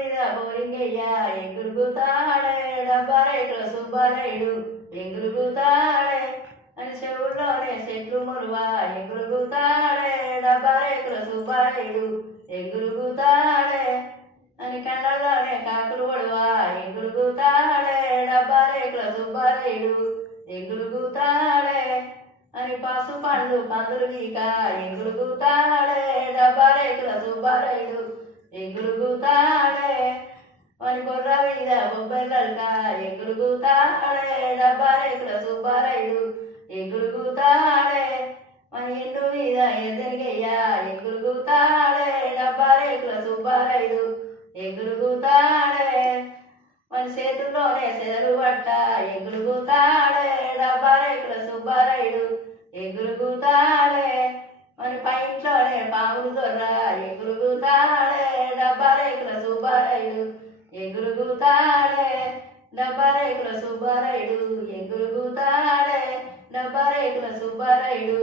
మీద బోరింగయ్య ఎగురుగుతాడే డబ్బారేకుల సుబ్బారాయుడు ఎగురుగుతాడే అని చెవుల్లోనే చెట్లు మురువా ఎగురుగుతాడే డబ్బారేకుల సుబ్బారాయుడు ఎగురుగుతాడే అని కళ్ళల్లోనే కాకులు ఒడువా ఎగురుగుతాడే డబ్బారేకుల సుబ్బారాయుడు ఎగురుగుతాడే అని పాసు పండ్లు పందులు గీక ఎగురుగుతాడే డబ్బారేకుల సుబ్బారాయుడు ఎగురుగుతాడే అని బొర్ర మీద బొబ్బెల్లక ఎగురుగుతాడే డబ్బారేకుల సుబ్బారాయుడు ఎగురుగుతాడే మన ఇంటి మీద ఎద్దరిగయ్య ఎగురుగుతాడే డబ్బారేకుల సుబ్బారాయుడు ఎగురుగుతాడే మన చేతుల్లోనే చెదరు పట్ట ఎగురుగుతాడే డబ్బారేకుల సుబ్బారాయుడు ఎగురుగుతాడే మన పైంట్లోనే పాములు దొర్ర ఎగురుగుతాడే డబ్బారేకుల సుబ్బారాయుడు ఎగురుగుతాడే డబ్బారేకుల సుబ్బారాయుడు ఎగురుగుతాడే డబ్బారేకుల సుబ్బారాయుడు